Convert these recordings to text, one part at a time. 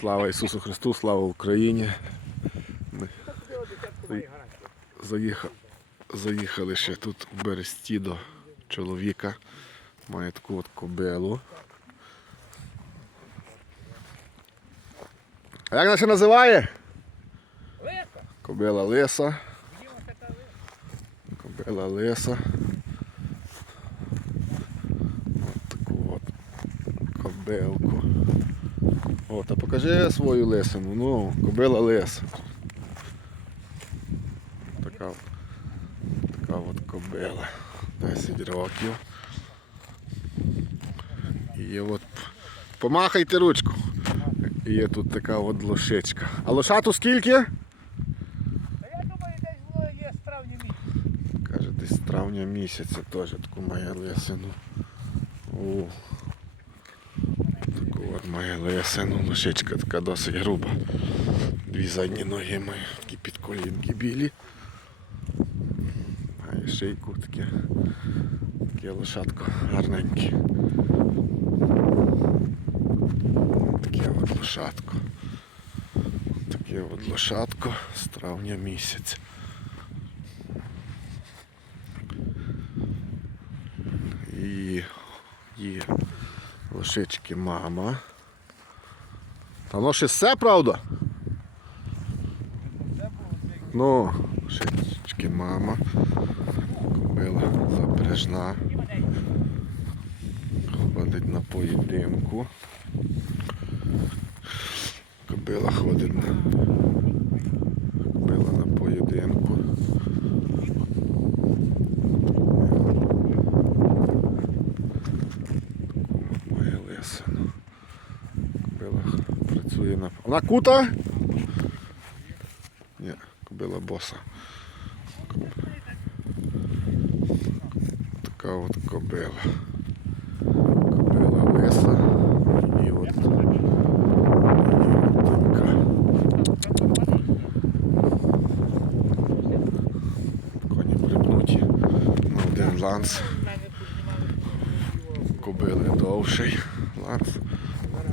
Слава Ісусу Христу, слава Україні. Ми заїха- заїхали ще тут в Бересті до чоловіка. Має таку от кобилу. А як вона ще називає? Лиса. Кобила лиса. Кобила лиса. От таку от кобилку. О, та покажи свою лисину. Ну, кобила лиса. Така, от- така от кобила. 10 років. І є от. Помахайте ручку. І є тут така от лошичка. А лошату скільки? Я думаю, десь було є з травня місяця. Каже, десь з травня місяця теж таку має лисину. О. От має лисину. Лошичка така досить груба. Дві задні ноги має, такі підколінки білі. Має шийку таке. Таке лошадко гарненьке. Таке от лошадко. Таке от лошадко з травня місяця. І є лошички мама. Та воно ще все, правда? Ну, лошички мама. Кобила запряжна. Ходить на поєдинку. Кобила ходить на. Кобила на поєдинку. Моя лисина. Кобила працює на. Вона кута? Ні, кобила боса. Така от кобила. Кобила лиса. І от. Коні припнуті на один ланц. Кобили довший ланц.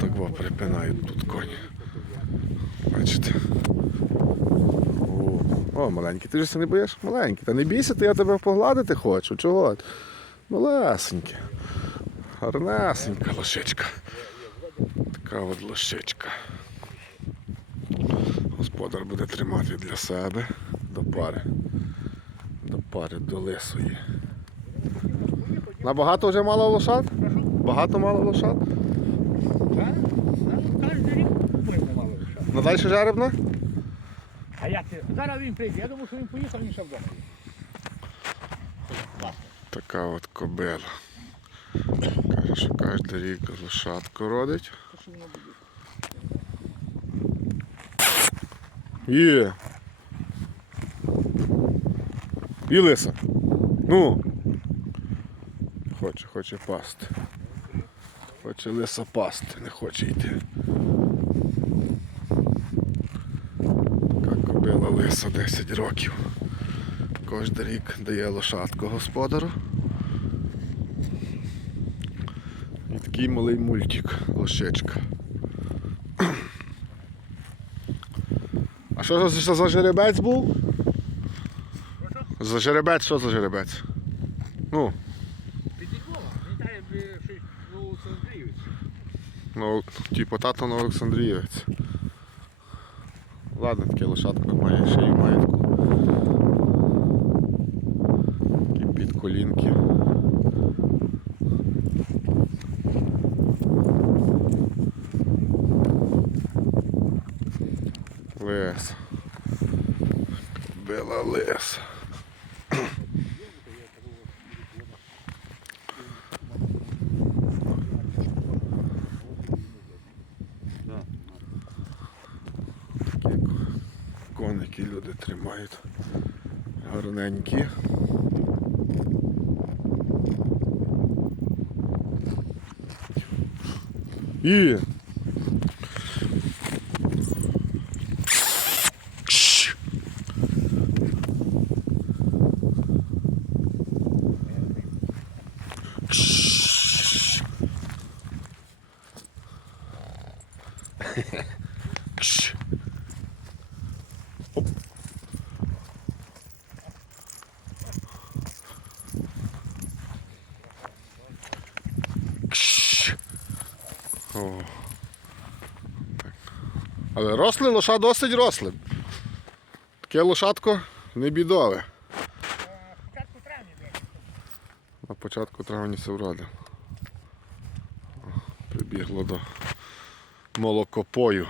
Так во припинають тут коні. Бачите? О, о, маленький, ти ж не боїш? Маленький. Та не бійся, то я тебе погладити хочу. Чого? ти? Малесеньке. Гарнесенька лошичка. Така от лошичка. Господар буде тримати для себе до пари. До пари до лисої. Набагато вже мало лошад? Багато мало лошад? Так? Ну, Кожен рік купуємо На далі жеребна? А як ти? Зараз він прийде. Я думаю, що він поїхав, він ще вдома. Така от кобила. Каже, що кожен рік лошадку родить. Є. І лиса. Ну. Хоче, хоче пасти. Хоче лиса пасти, не хоче йти. Така кобила лиса 10 років. Кожен рік дає лошадку господару. І такий малий мультик, лошечка. А що за, за жеребець був? За жеребець, що за жеребець? Ну, ну, ну, типу тато на Олександрієвець. Ладно, таке лошадка має шию й таку. Такі підколінки. Лес. Бела лес. Коники люди тримають. Гарненькі. І. Кш. Кш. Кш. Оп. Кш. О. Так. Але рослий лоша досить рослим. Таке лошадко не бідове. На початку травня це вроде. Прибігло до молокопою.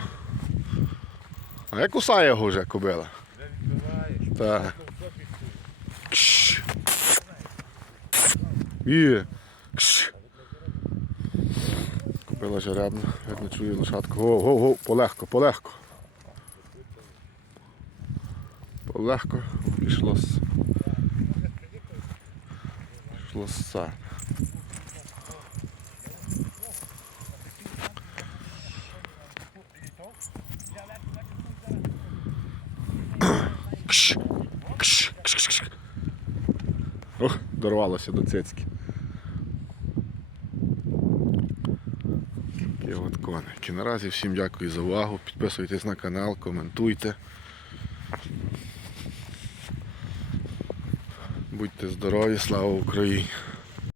А як кусає його вже кобила? Вже відбиваєш. Так. Кш. І. Кш. Кобила жеребна, не чує лошадку. Го, го, го, полегко, полегко. Полегко пішло. Пішло все. Кш, кш, кш, кш. Ох, дорвалося до цицьки. Такі от коники. Наразі всім дякую за увагу. Підписуйтесь на канал, коментуйте. Будьте здорові, слава Україні!